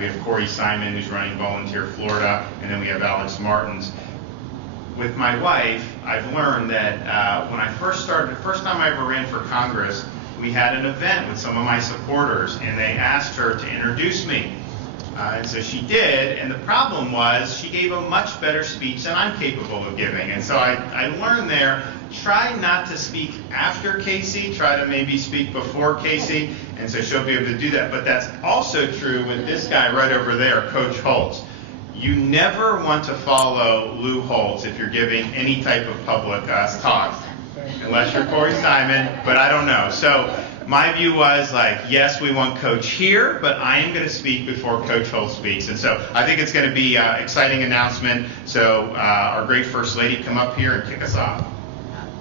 We have Corey Simon, who's running Volunteer Florida, and then we have Alex Martins. With my wife, I've learned that when I first started, the first time I ever ran for Congress, we had an event with some of my supporters, and they asked her to introduce me. And so she did, and the problem was she gave a much better speech than I'm capable of giving. And so I learned there, try not to speak after Casey, try to maybe speak before Casey, and so she'll be able to do that. But that's also true with this guy right over there, Coach Holtz. You never want to follow Lou Holtz if you're giving any type of public talk, unless you're Corey Simon, but I don't know. So my view was like, yes, we want Coach here, but I am going to speak before Coach Holtz speaks. And so I think it's going to be an exciting announcement. So our great First Lady, come up here and kick us off.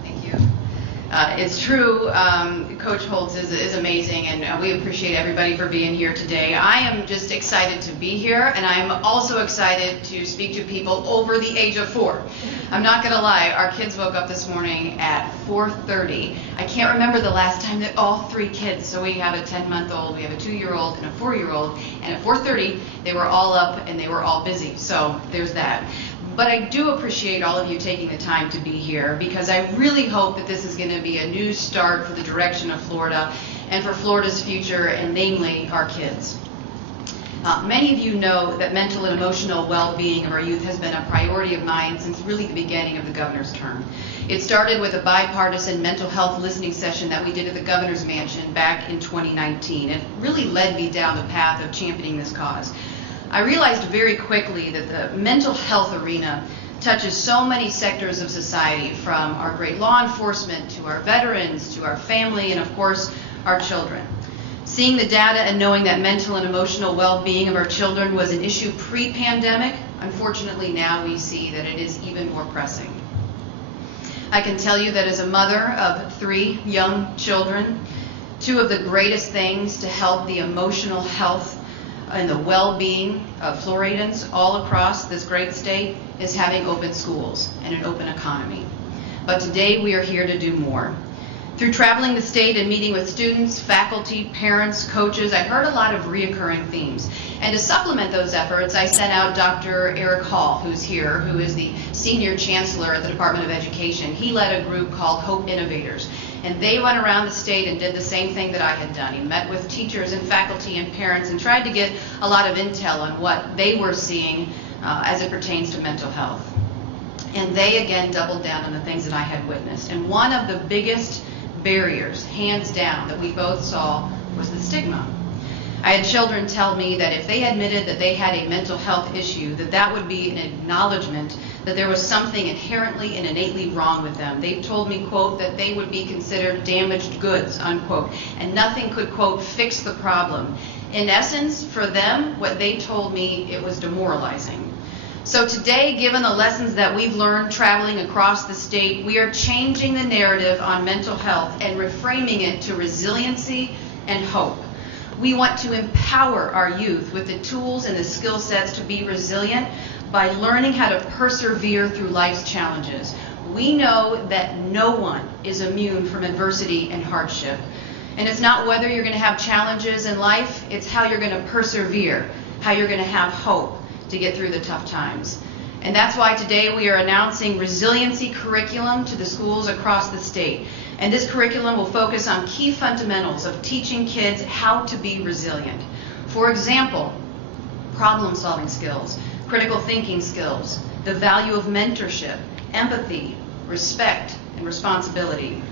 Thank you. It's true, Coach Holtz is amazing, and we appreciate everybody for being here today. I am just excited to be here, and I'm also excited to speak to people over the age of 4. I'm not going to lie, our kids woke up this morning at 4:30. I can't remember the last time that all 3 kids, so we have a 10-month-old, we have a 2-year-old, and a 4-year-old, and at 4:30 they were all up and they were all busy, so there's that. But I do appreciate all of you taking the time to be here, because I really hope that this is going to be a new start for the direction of Florida and for Florida's future, and namely our kids. Many of you know that mental and emotional well-being of our youth has been a priority of mine since really the beginning of the governor's term. It started with a bipartisan mental health listening session that we did at the governor's mansion back in 2019. It really led me down the path of championing this cause. I realized very quickly that the mental health arena touches so many sectors of society, from our great law enforcement to our veterans to our family and, of course, our children. Seeing the data and knowing that mental and emotional well-being of our children was an issue pre-pandemic, unfortunately now we see that it is even more pressing. I can tell you that as a mother of 3 young children, 2 of the greatest things to help the emotional health and the well-being of Floridans all across this great state is having open schools and an open economy. But today we are here to do more. Through traveling the state and meeting with students, faculty, parents, coaches, I heard a lot of reoccurring themes. And to supplement those efforts, I sent out Dr. Eric Hall, who's here, who is the Senior Chancellor at the Department of Education. He led a group called Hope Innovators. And they went around the state and did the same thing that I had done. He met with teachers and faculty and parents and tried to get a lot of intel on what they were seeing as it pertains to mental health. And they again doubled down on the things that I had witnessed. And one of the biggest barriers, hands down, that we both saw was the stigma. I had children tell me that if they admitted that they had a mental health issue, that would be an acknowledgement that there was something inherently and innately wrong with them. They told me, quote, that they would be considered damaged goods, unquote, and nothing could, quote, fix the problem. In essence, for them, what they told me, it was demoralizing. So today, given the lessons that we've learned traveling across the state, we are changing the narrative on mental health and reframing it to resiliency and hope. We want to empower our youth with the tools and the skill sets to be resilient by learning how to persevere through life's challenges. We know that no one is immune from adversity and hardship. And it's not whether you're going to have challenges in life, it's how you're going to persevere, how you're going to have hope to get through the tough times. And that's why today we are announcing Resiliency Curriculum to the schools across the state. And this curriculum will focus on key fundamentals of teaching kids how to be resilient. For example, problem-solving skills, critical thinking skills, the value of mentorship, empathy, respect, and responsibility.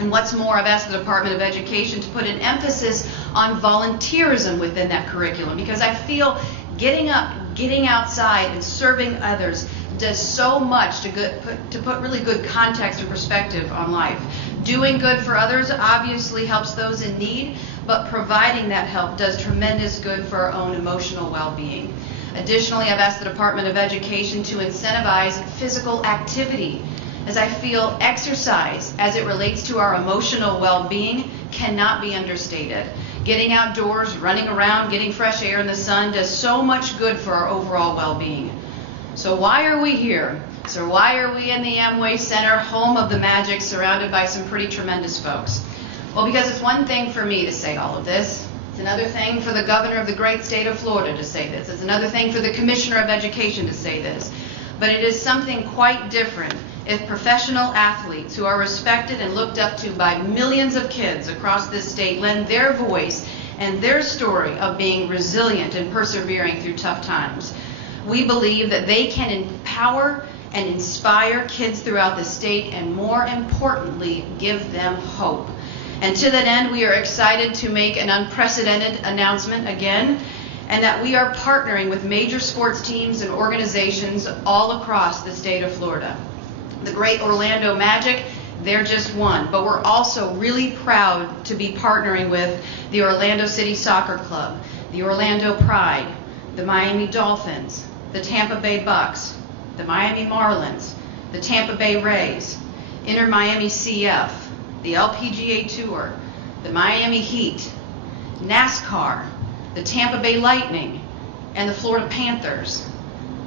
And what's more, I've asked the Department of Education to put an emphasis on volunteerism within that curriculum, because I feel getting up, getting outside, and serving others does so much to put really good context and perspective on life. Doing good for others obviously helps those in need, but providing that help does tremendous good for our own emotional well-being. Additionally, I've asked the Department of Education to incentivize physical activity, as I feel exercise, as it relates to our emotional well-being, cannot be understated. Getting outdoors, running around, getting fresh air in the sun does so much good for our overall well-being. So why are we here? So why are we in the Amway Center, home of the Magic, surrounded by some pretty tremendous folks? Well, because it's one thing for me to say all of this. It's another thing for the governor of the great state of Florida to say this. It's another thing for the commissioner of education to say this. But it is something quite different if professional athletes who are respected and looked up to by millions of kids across this state lend their voice and their story of being resilient and persevering through tough times. We believe that they can empower and inspire kids throughout the state, and more importantly, give them hope. And to that end, we are excited to make an unprecedented announcement again, and that we are partnering with major sports teams and organizations all across the state of Florida. The great Orlando Magic, they're just one, but we're also really proud to be partnering with the Orlando City Soccer Club, the Orlando Pride, the Miami Dolphins, the Tampa Bay Bucks, the Miami Marlins, the Tampa Bay Rays, Inter Miami CF, the LPGA Tour, the Miami Heat, NASCAR, the Tampa Bay Lightning, and the Florida Panthers.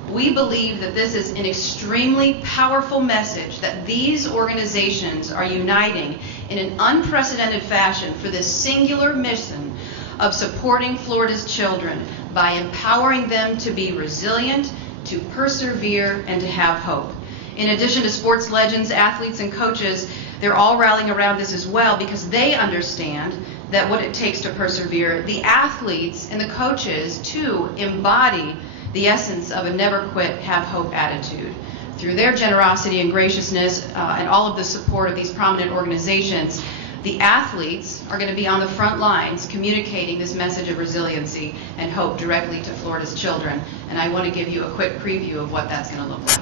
We believe that this is an extremely powerful message that these organizations are uniting in an unprecedented fashion for this singular mission of supporting Florida's children by empowering them to be resilient, to persevere, and to have hope. In addition to sports legends, athletes, and coaches, they're all rallying around this as well because they understand that what it takes to persevere, the athletes and the coaches too embody the essence of a never quit, have hope attitude. Through their generosity and graciousness and all of the support of these prominent organizations, the athletes are going to be on the front lines communicating this message of resiliency and hope directly to Florida's children. And I want to give you a quick preview of what that's going to look like.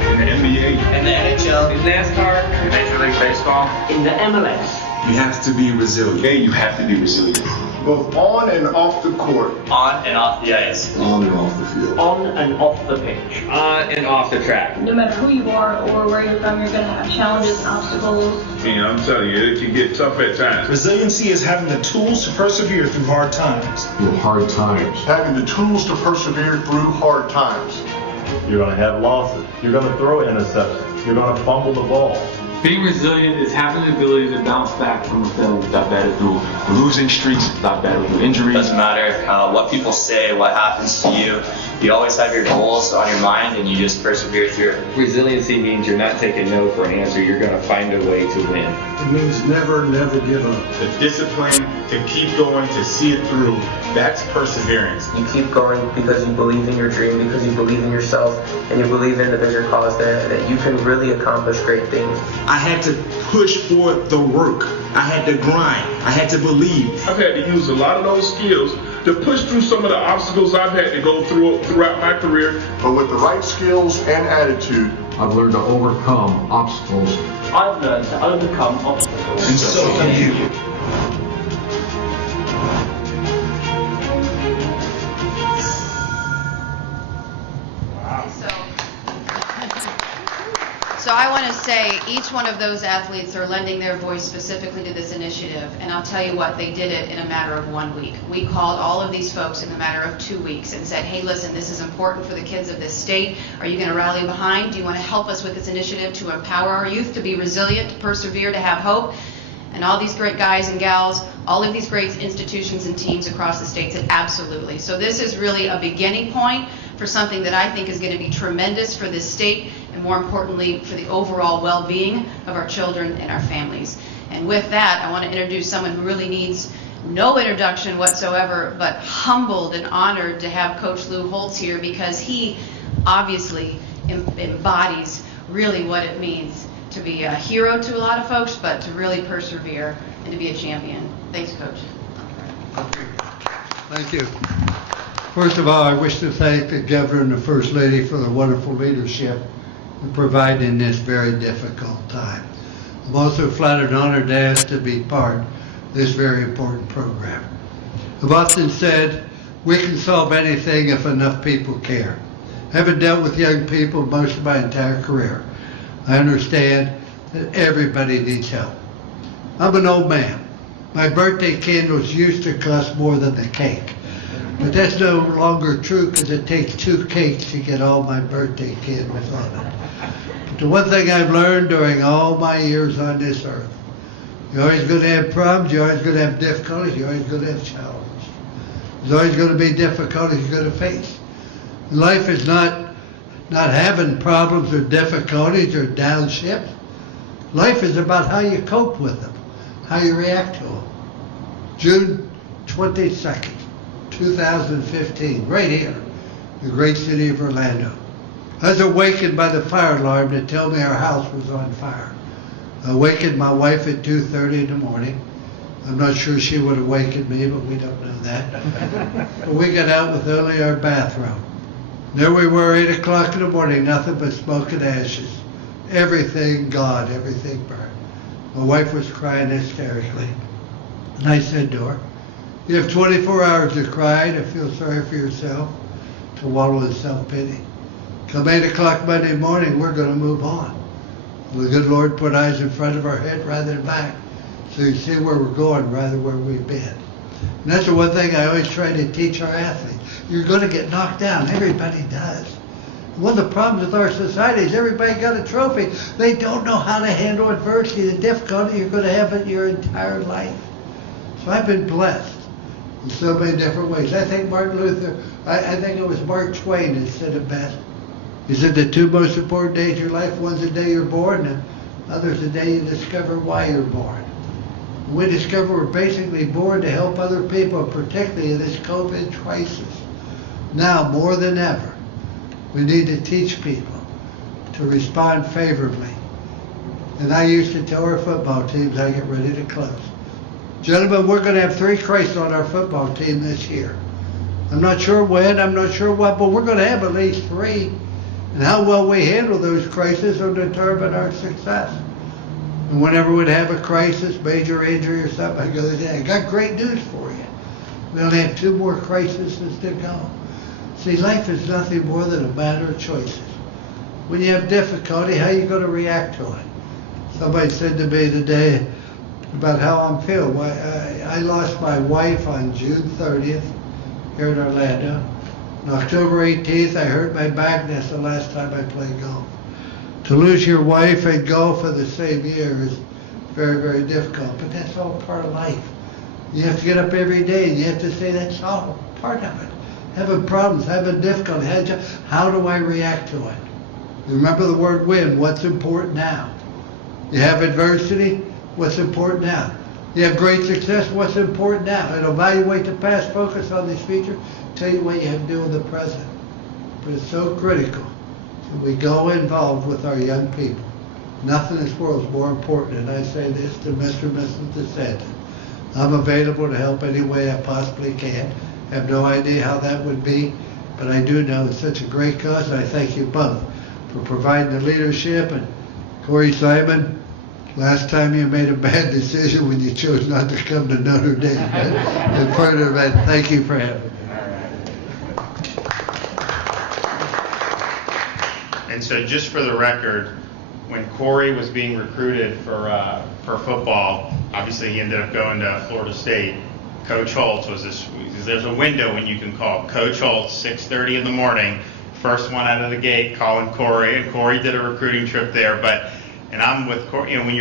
In the NBA, in the NHL, in NASCAR, in Major League Baseball, in the MLS. You have to be resilient. yeah, you have to be resilient. Both on and off the court. On and off the ice. On and off the field. On and off the pitch. On and off the track. No matter who you are or where you're from, you're going to have challenges and obstacles. And I'm telling you, it can get tough at times. Resiliency is having the tools to persevere through hard times. Through hard times. Having the tools to persevere through hard times. You're going to have losses. You're going to throw interceptions. You're going to fumble the ball. Being resilient is having the ability to bounce back from a failure. Not battle through losing streaks, not battle through injuries. Doesn't matter what people say, what happens to you. You always have your goals on your mind and you just persevere through it. Resiliency means you're not taking no for an answer. You're going to find a way to win. It means never give up. The discipline to keep going, to see it through, that's perseverance. You keep going because you believe in your dream, because you believe in yourself, and you believe in the bigger cause that you can really accomplish great things. I had to push for the work. I had to grind. I had to believe. I've had to use a lot of those skills to push through some of the obstacles I've had to go through throughout my career. But with the right skills and attitude, I've learned to overcome obstacles. I've learned to overcome obstacles. And so can you. So I want to say each one of those athletes are lending their voice specifically to this initiative, and I'll tell you what, they did it in a matter of 1 week. We called all of these folks in a matter of 2 weeks and said, hey, listen, this is important for the kids of this state. Are you going to rally behind? Do you want to help us with this initiative to empower our youth to be resilient, to persevere, to have hope? And all these great guys and gals, all of these great institutions and teams across the state said absolutely. So this is really a beginning point for something that I think is going to be tremendous for this state, and more importantly, for the overall well-being of our children and our families. And with that, I want to introduce someone who really needs no introduction whatsoever, but humbled and honored to have Coach Lou Holtz here, because he obviously embodies really what it means to be a hero to a lot of folks, but to really persevere and to be a champion. Thanks, Coach. Thank you. First of all, I wish to thank the Governor and the First Lady for their wonderful leadership in providing this very difficult time. I'm also flattered and honored to ask to be part of this very important program. I've often said we can solve anything if enough people care. Having dealt with young people most of my entire career, I understand that everybody needs help. I'm an old man. My birthday candles used to cost more than the cake. But that's no longer true because it takes 2 cakes to get all my birthday kids on it. But the one thing I've learned during all my years on this earth, you're always going to have problems, you're always going to have difficulties, you're always going to have challenges. There's always going to be difficulties you're going to face. Life is not having problems or difficulties or downshift. Life is about how you cope with them, how you react to them. June 22nd, 2015, right here, the great city of Orlando. I was awakened by the fire alarm to tell me our house was on fire. I awakened my wife at 2:30 in the morning. I'm not sure she would have awakened me, but we don't know that. But we got out with only our bathrobe. There we were, 8 o'clock in the morning, nothing but smoke and ashes. Everything gone, everything burned. My wife was crying hysterically. And I said to her, you have 24 hours to cry, to feel sorry for yourself, to wallow in self-pity. Come 8 o'clock Monday morning, we're going to move on. The good Lord put eyes in front of our head rather than back, so you see where we're going rather than where we've been. And that's the one thing I always try to teach our athletes. You're going to get knocked down. Everybody does. One of the problems with our society is everybody got a trophy. They don't know how to handle adversity, the difficulty you're going to have in your entire life. So I've been blessed in so many different ways. I think Martin Luther, I think it was Mark Twain that said it best. He said the 2 most important days of your life, one's the day you're born, and the other's the day you discover why you're born. We discover we're basically born to help other people, particularly in this COVID crisis. Now, more than ever, we need to teach people to respond favorably. And I used to tell our football teams, I get ready to close, gentlemen, we're going to have 3 crises on our football team this year. I'm not sure when, I'm not sure what, but we're going to have at least 3. And how well we handle those crises will determine our success. And whenever we'd have a crisis, major injury or something, I go, I got great news for you. We only have 2 more crises to go. See, life is nothing more than a matter of choices. When you have difficulty, how are you going to react to it? Somebody said to me today about how I'm feeling. I lost my wife on June 30th here in Orlando. On October 18th, I hurt my back. That's the last time I played golf. To lose your wife and golf in the same year is very, very difficult, but that's all part of life. You have to get up every day and you have to say that's all part of it. Having problems, having difficulty, how do I react to it? Remember the word win, what's important now? You have adversity, what's important now? You have great success, what's important now? And evaluate the past, focus on this future, tell you what you have to do in the present. But it's so critical that we go involved with our young people. Nothing in this world is more important, and I say this to Mr. and Mrs. DeSantis. I'm available to help any way I possibly can. I have no idea how that would be, but I do know it's such a great cause, and I thank you both for providing the leadership. And Corey Simon, last time you made a bad decision when you chose not to come to Notre Dame. And further, thank you for having me. And so just for the record, when Corey was being recruited for football, obviously he ended up going to Florida State. Coach Holtz was there's a window when you can call Coach Holtz 6:30 in the morning, first one out of the gate calling Corey, and Corey did a recruiting trip there. And I'm with Corey, when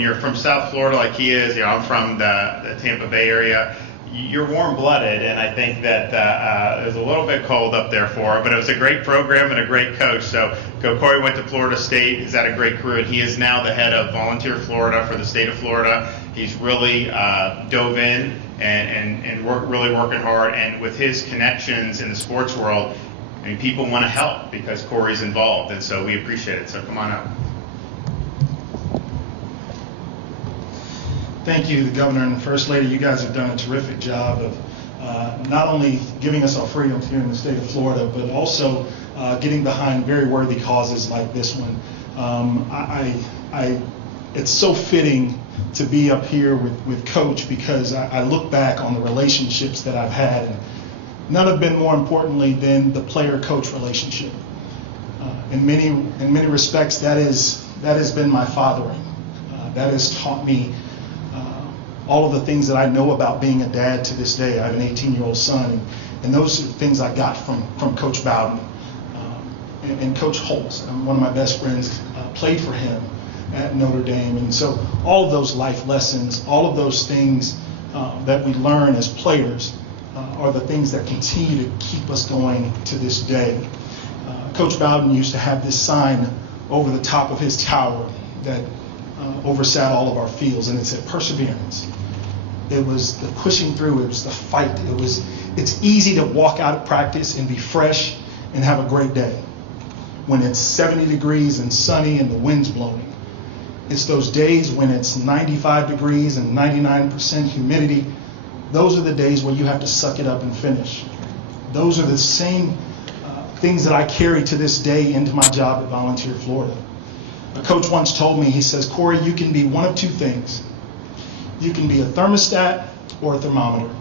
you're from South Florida like he is, I'm from the Tampa Bay area, you're warm-blooded, and I think that it was a little bit cold up there for him, but it was a great program and a great coach. So Corey went to Florida State. He's had a great career, and he is now the head of Volunteer Florida for the state of Florida. He's really dove in and really working hard, and with his connections in the sports world, I mean, people want to help because Corey's involved, and so we appreciate it. So come on up. Thank you, the Governor and the First Lady. You guys have done a terrific job of not only giving us our freedoms here in the state of Florida, but also getting behind very worthy causes like this one. It's so fitting to be up here with Coach because I look back on the relationships that I've had, and none have been more importantly than the player-coach relationship. In many respects, that has been my fathering. That has taught me all of the things that I know about being a dad to this day. I have an 18-year-old son, And those are the things I got from Coach Bowden and Coach Holtz. One of my best friends played for him at Notre Dame. And so all of those life lessons, all of those things that we learn as players are the things that continue to keep us going to this day. Coach Bowden used to have this sign over the top of his tower that oversat all of our fields, and it said perseverance. It was the pushing through, it was the fight. It's easy to walk out of practice and be fresh and have a great day when it's 70 degrees and sunny and the wind's blowing. It's those days when it's 95 degrees and 99% humidity. Those are the days where you have to suck it up and finish. Those are the same things that I carry to this day into my job at Volunteer Florida. A coach once told me, he says, Corey, you can be one of two things. You can be a thermostat or a thermometer.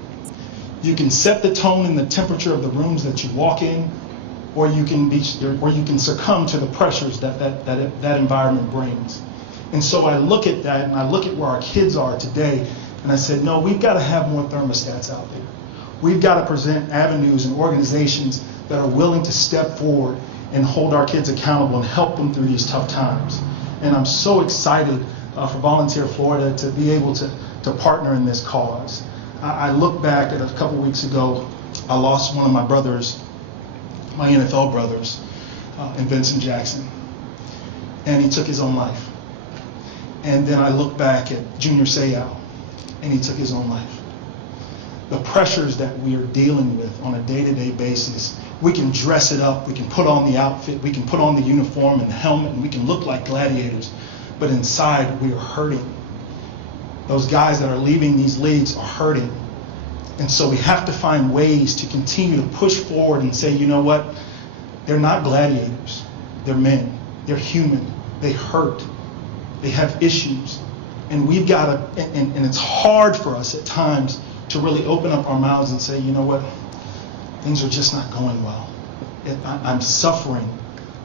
You can set the tone and the temperature of the rooms that you walk in, or you can succumb to the pressures that environment brings. And so I look at that, and I look at where our kids are today, and I said, no, we've got to have more thermostats out there. We've got to present avenues and organizations that are willing to step forward and hold our kids accountable and help them through these tough times. And I'm so excited for Volunteer Florida to be able to partner in this cause. I look back at a couple weeks ago, I lost one of my brothers, my NFL brothers, in Vincent Jackson. And he took his own life. And then I look back at Junior Seau, and he took his own life. The pressures that we are dealing with on a day-to-day basis, we can dress it up, we can put on the outfit, we can put on the uniform and helmet, and we can look like gladiators, but inside we are hurting. Those guys that are leaving these leagues are hurting. And so we have to find ways to continue to push forward and say, you know what, they're not gladiators, they're men, they're human, they hurt, they have issues. And we've got to, and it's hard for us at times to really open up our mouths and say, you know what, things are just not going well. I'm suffering.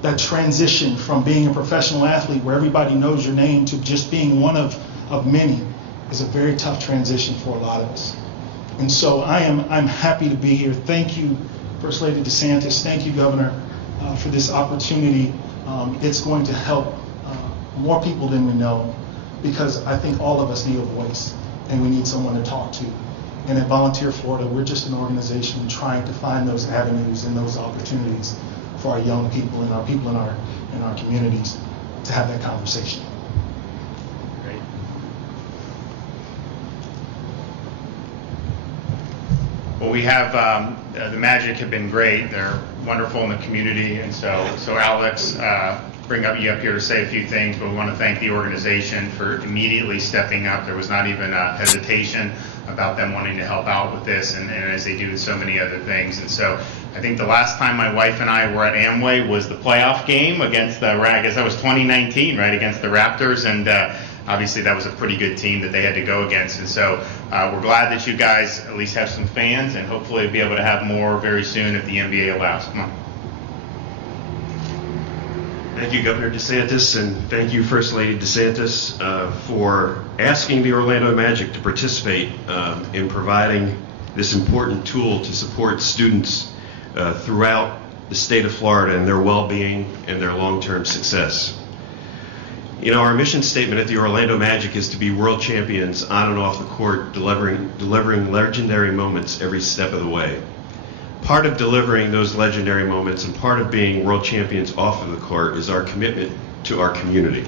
That transition from being a professional athlete where everybody knows your name to just being one of many is a very tough transition for a lot of us. And so I'm happy to be here. Thank you, First Lady DeSantis. Thank you, Governor, for this opportunity. It's going to help more people than we know, because I think all of us need a voice and we need someone to talk to. And at Volunteer Florida, we're just an organization trying to find those avenues and those opportunities for our young people and our people in our communities to have that conversation. Great. Well, we have the Magic have been great. They're wonderful in the community, and so Alex, bring you up here to say a few things, but we want to thank the organization for immediately stepping up. There was not even a hesitation about them wanting to help out with this, and as they do with so many other things. And so I think the last time my wife and I were at Amway was the playoff game against I guess that was 2019, right, against the Raptors, and obviously that was a pretty good team that they had to go against. And so we're glad that you guys at least have some fans, and hopefully be able to have more very soon if the NBA allows. Come on. Thank you, Governor DeSantis, and thank you, First Lady DeSantis, for asking the Orlando Magic to participate in providing this important tool to support students throughout the state of Florida and their well-being and their long-term success. You know, our mission statement at the Orlando Magic is to be world champions on and off the court, delivering legendary moments every step of the way. Part of delivering those legendary moments and part of being world champions off of the court is our commitment to our community.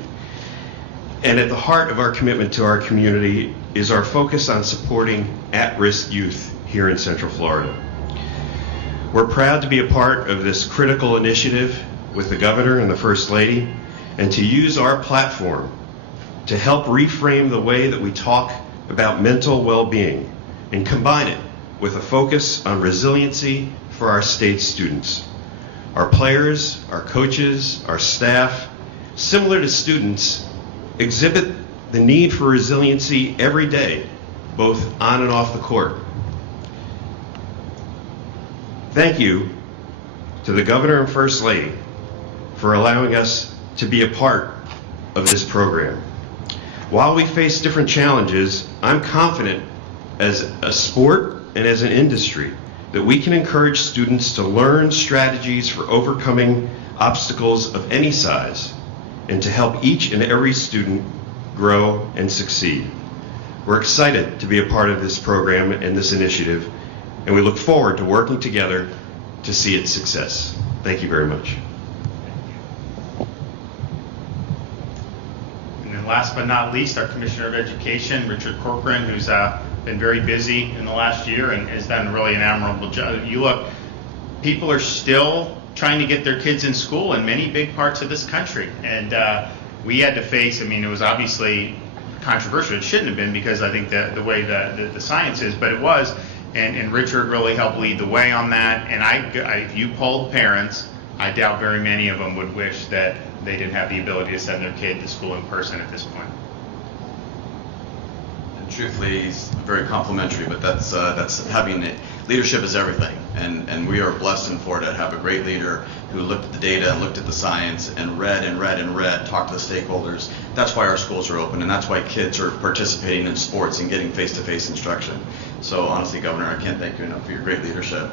And at the heart of our commitment to our community is our focus on supporting at-risk youth here in Central Florida. We're proud to be a part of this critical initiative with the Governor and the First Lady, and to use our platform to help reframe the way that we talk about mental well-being and combine it with a focus on resiliency for our state students. Our players, our coaches, our staff, similar to students, exhibit the need for resiliency every day, both on and off the court. Thank you to the Governor and First Lady for allowing us to be a part of this program. While we face different challenges, I'm confident as a sport and as an industry that we can encourage students to learn strategies for overcoming obstacles of any size and to help each and every student grow and succeed. We're excited to be a part of this program and this initiative, and we look forward to working together to see its success. Thank you very much. And then last but not least, our Commissioner of Education, Richard Corcoran, who's been very busy in the last year and has done really an admirable job. You look, people are still trying to get their kids in school in many big parts of this country. And we had to face, I mean, it was obviously controversial. It shouldn't have been, because I think the way the science is, but it was. And Richard really helped lead the way on that. And if you polled parents, I doubt very many of them would wish that they didn't have the ability to send their kid to school in person at this point. And truthfully, he's very complimentary, but that's having leadership is everything. And we are blessed and fortunate to have a great leader who looked at the data and looked at the science and read, talked to the stakeholders. That's why our schools are open, and that's why kids are participating in sports and getting face-to-face instruction. So honestly, Governor, I can't thank you enough for your great leadership.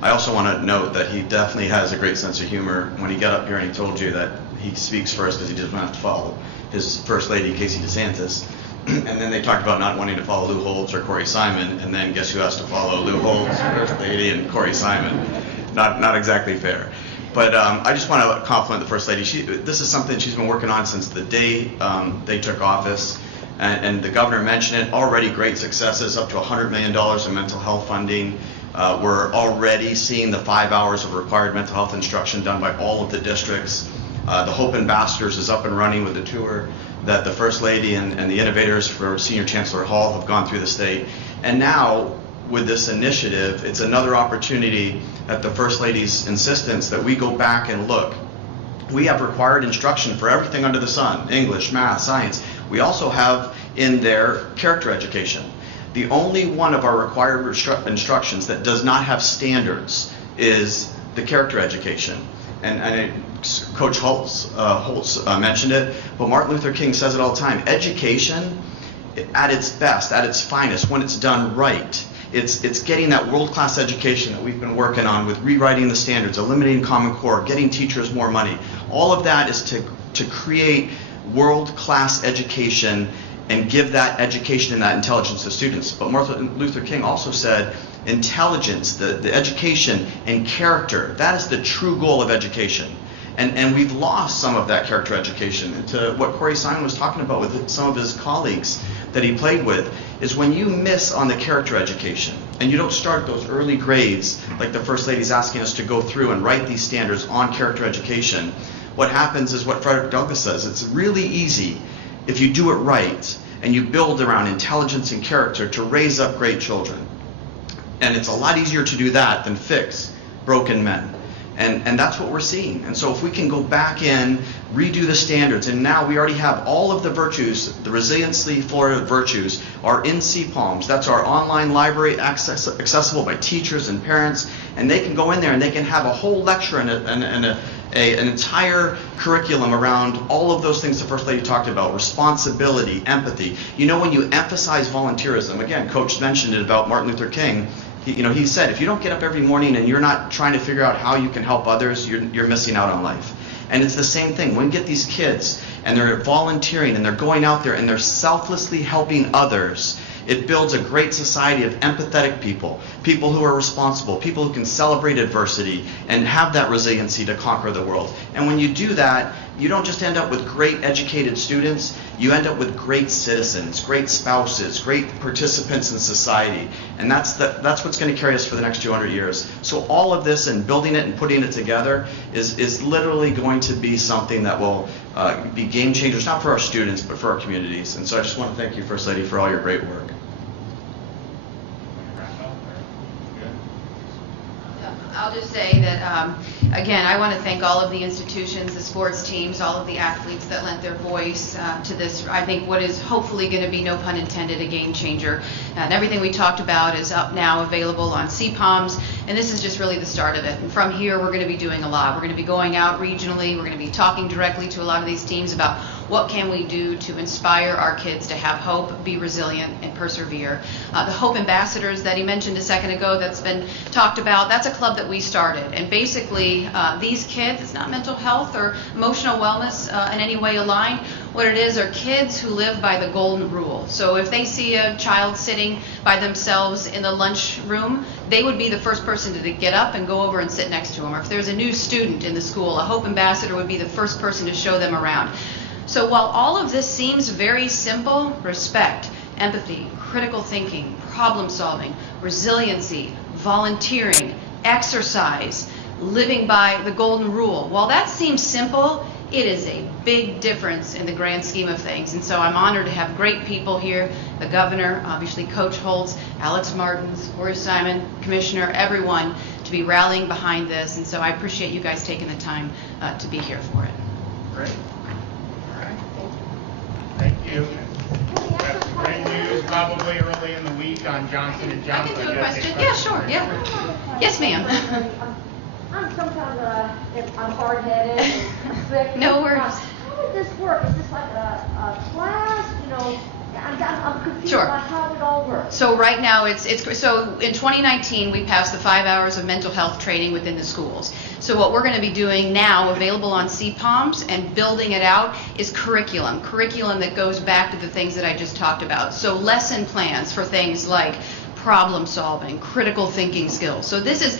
I also want to note that he definitely has a great sense of humor. When he got up here and he told you that he speaks first because he doesn't have to follow his First Lady, Casey DeSantis, and then they talked about not wanting to follow Lou Holtz or Corey Simon, and then guess who has to follow Lou Holtz, First Lady, and Corey Simon? Not exactly fair. But I just want to compliment the First Lady. This is something she's been working on since the day they took office. And the governor mentioned it, already great successes, up to $100 million in mental health funding. We're already seeing the 5 hours of required mental health instruction done by all of the districts. The Hope Ambassadors is up and running with a tour that the First Lady and the innovators for Senior Chancellor Hall have gone through the state. And now, with this initiative, it's another opportunity at the First Lady's insistence that we go back and look. We have required instruction for everything under the sun: English, math, science. We also have in there character education. The only one of our required instructions that does not have standards is the character education. And Coach Holtz mentioned it, but Martin Luther King says it all the time. Education, at its best, at its finest, when it's done right, it's getting that world-class education that we've been working on with rewriting the standards, eliminating Common Core, getting teachers more money. All of that is to create world-class education and give that education and that intelligence to students. But Martin Luther King also said intelligence, the education, and character, that is the true goal of education. And we've lost some of that character education. To what Corey Simon was talking about with some of his colleagues that he played with, is when you miss on the character education and you don't start those early grades, like the First Lady's asking us to go through and write these standards on character education, what happens is what Frederick Douglass says: it's really easy, if you do it right and you build around intelligence and character, to raise up great children. And it's a lot easier to do that than fix broken men. And that's what we're seeing. And so if we can go back in, redo the standards, and now we already have all of the virtues, the Resiliency Florida virtues are in CPALMs. That's our online library, accessible by teachers and parents, and they can go in there and they can have a whole lecture and an entire curriculum around all of those things the First Lady talked about: responsibility, empathy. You know, when you emphasize volunteerism, again, Coach mentioned it about Martin Luther King. He said, if you don't get up every morning and you're not trying to figure out how you can help others, you're missing out on life. And it's the same thing. When we get these kids and they're volunteering and they're going out there and they're selflessly helping others, it builds a great society of empathetic people, people who are responsible, people who can celebrate adversity and have that resiliency to conquer the world. And when you do that, you don't just end up with great educated students, you end up with great citizens, great spouses, great participants in society. And that's what's going to carry us for the next 200 years. So all of this and building it and putting it together is literally going to be something that will be game changers, not for our students, but for our communities. And so I just want to thank you, First Lady, for all your great work. I'll just say that, again, I want to thank all of the institutions, the sports teams, all of the athletes that lent their voice to this, I think, what is hopefully going to be, no pun intended, a game changer. And everything we talked about is up now, available on CPALMs, and this is just really the start of it. And from here, we're going to be doing a lot. We're going to be going out regionally. We're going to be talking directly to a lot of these teams about what can we do to inspire our kids to have hope, be resilient, and persevere. The Hope Ambassadors that he mentioned a second ago that's been talked about, that's a club that we started. And basically, these kids, it's not mental health or emotional wellness in any way aligned. What it is are kids who live by the golden rule. So if they see a child sitting by themselves in the lunch room, they would be the first person to get up and go over and sit next to them. Or if there's a new student in the school, a Hope Ambassador would be the first person to show them around. So while all of this seems very simple, respect, empathy, critical thinking, problem solving, resiliency, volunteering, exercise, living by the golden rule, while that seems simple, it is a big difference in the grand scheme of things. And so I'm honored to have great people here, the governor, obviously Coach Holtz, Alex Martins, Corey Simon, Commissioner, everyone, to be rallying behind this. And so I appreciate you guys taking the time to be here for it. Great. All right. Thank you. That's great news, probably early in the week on Johnson & Johnson. I can do a question. Yeah, sure. Yeah. Yes, ma'am. I'm sometimes I'm hard-headed and strict. No worries. How would this work? Is this like a class? You know, I'm confused Sure. about how it all works. So right now, so in 2019, we passed the 5 hours of mental health training within the schools. So what we're going to be doing now, available on CPOMs and building it out, is curriculum that goes back to the things that I just talked about. So lesson plans for things like problem solving, critical thinking skills. So this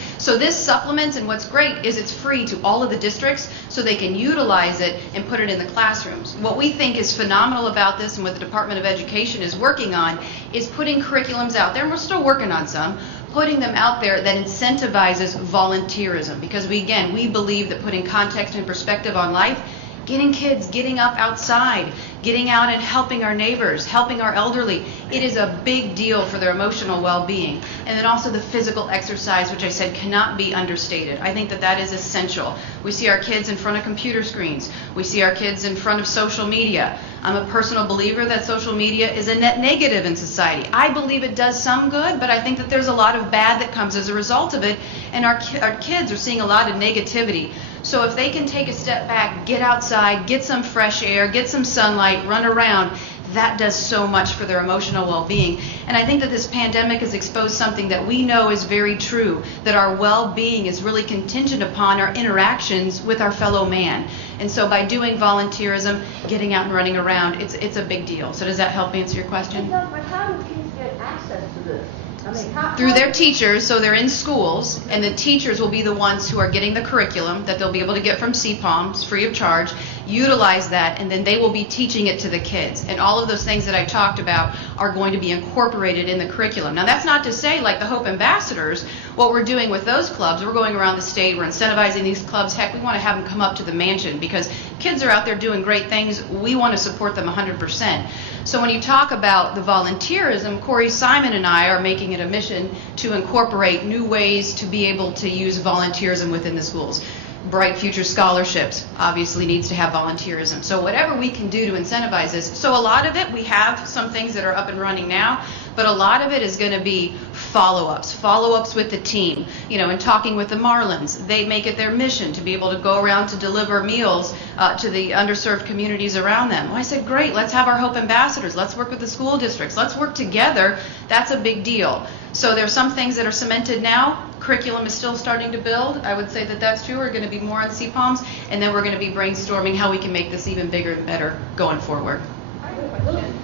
supplements, and what's great is it's free to all of the districts so they can utilize it and put it in the classrooms. What we think is phenomenal about this and what the Department of Education is working on is putting curriculums out there, and we're still working on some, putting them out there that incentivizes volunteerism, because we believe that putting context and perspective on life, getting kids getting up outside, getting out and helping our neighbors, helping our elderly, it is a big deal for their emotional well-being. And then also the physical exercise, which I said cannot be understated. I think that is essential. We see our kids in front of computer screens. We see our kids in front of social media. I'm a personal believer that social media is a net negative in society. I believe it does some good, but I think that there's a lot of bad that comes as a result of it, and our kids are seeing a lot of negativity. So if they can take a step back, get outside, get some fresh air, get some sunlight, run around, that does so much for their emotional well-being. And I think that this pandemic has exposed something that we know is very true, that our well-being is really contingent upon our interactions with our fellow man. And so by doing volunteerism, getting out and running around, it's a big deal. So does that help answer your question? It does, but how do kids get access to this? I mean, through their teachers, so they're in schools, and the teachers will be the ones who are getting the curriculum that they'll be able to get from CPOMs free of charge, utilize that, and then they will be teaching it to the kids. And all of those things that I talked about are going to be incorporated in the curriculum. Now that's not to say, like the Hope Ambassadors, what we're doing with those clubs, we're going around the state, we're incentivizing these clubs. Heck, we want to have them come up to the mansion because kids are out there doing great things. We want to support them 100%. So when you talk about the volunteerism, Corey Simon and I are making it a mission to incorporate new ways to be able to use volunteerism within the schools. Bright Future Scholarships obviously needs to have volunteerism. So whatever we can do to incentivize this. So a lot of it, we have some things that are up and running now, but a lot of it is going to be follow-ups with the team. You know, in talking with the Marlins, they make it their mission to be able to go around to deliver meals to the underserved communities around them. Well, I said, great, let's have our Hope Ambassadors. Let's work with the school districts. Let's work together. That's a big deal. So there's some things that are cemented now. Curriculum is still starting to build. I would say that that's true. We're going to be more on CPOMs, and then we're going to be brainstorming how we can make this even bigger and better going forward. I have a question.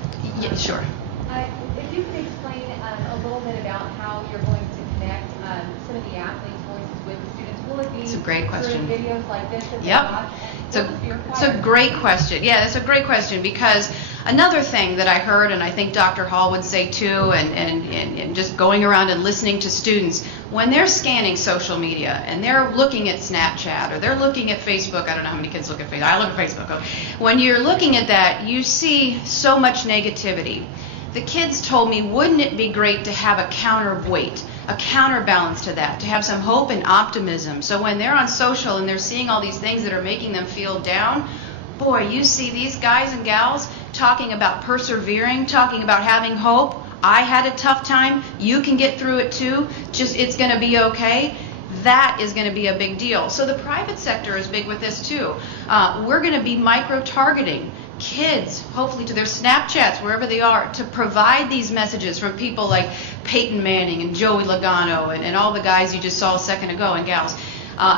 Yeah, sure. If you could explain a little bit about how you're going to connect some of the athletes' voices with the students. Will it be It's a great question. through videos like this? Yep. It's a great question. Yeah, that's a great question, because another thing that I heard, and I think Dr. Hall would say too, and just going around and listening to students, when they're scanning social media and they're looking at Snapchat or they're looking at Facebook, I don't know how many kids look at Facebook, I look at Facebook. When you're looking at that, you see so much negativity. The kids told me, wouldn't it be great to have a counterweight, a counterbalance to that, to have some hope and optimism. So when they're on social and they're seeing all these things that are making them feel down, boy, you see these guys and gals talking about persevering, talking about having hope. I had a tough time. You can get through it too. Just, it's going to be okay. That is going to be a big deal. So the private sector is big with this too. We're going to be micro-targeting kids, hopefully to their Snapchats, wherever they are, to provide these messages from people like Peyton Manning and Joey Logano and all the guys you just saw a second ago, and gals.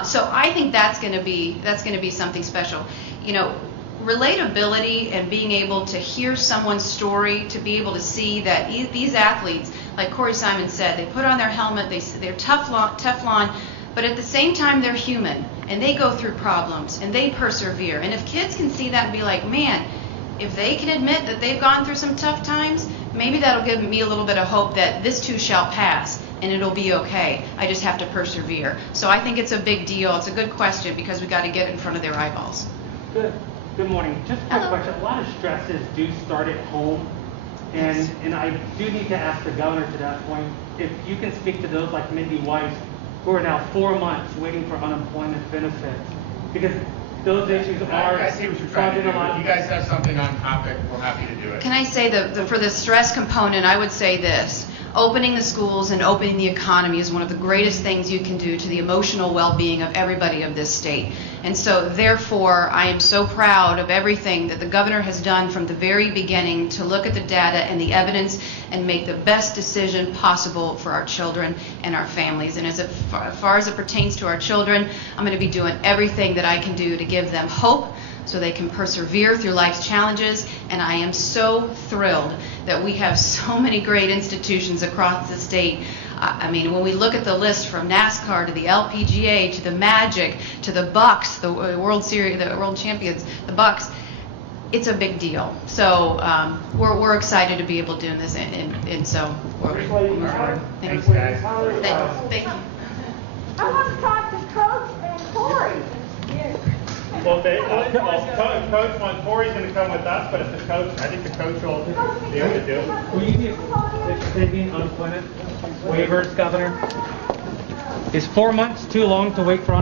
So I think that's going to be something special. You know, relatability and being able to hear someone's story, to be able to see that these athletes, like Corey Simon said, they put on their helmet, they're Teflon, but at the same time they're human, and they go through problems, and they persevere. And if kids can see that and be like, man, if they can admit that they've gone through some tough times, maybe that'll give me a little bit of hope that this too shall pass, and it'll be okay. I just have to persevere. So I think it's a big deal. It's a good question because we got to get in front of their eyeballs. Good morning. Just a quick question. A lot of stresses do start at home, and I do need to ask the governor to that point, if you can speak to those like Mindy Weiss, who are now 4 months waiting for unemployment benefits, because those issues are I see what you're trying to do. If you guys have something on topic, we're happy to do it. Can I say for the stress component, I would say this. Opening the schools and opening the economy is one of the greatest things you can do to the emotional well-being of everybody of this state. And so, therefore, I am so proud of everything that the governor has done from the very beginning to look at the data and the evidence and make the best decision possible for our children and our families. And as far as it pertains to our children, I'm going to be doing everything that I can do to give them hope so they can persevere through life's challenges. And I am so thrilled that we have so many great institutions across the state. I mean, when we look at the list from NASCAR to the LPGA to the Magic to the Bucks, the World Series, the World Champions, the Bucks, it's a big deal. So we're excited to be able to do this, and so Thanks, guys. Thank you. I want to talk to Coach and Corey. Well, Coach wants Corey's going to come with us, but if the coach, I think the coach will be able to do it. Will you be unemployment waivers, Governor? Is 4 months too long to wait for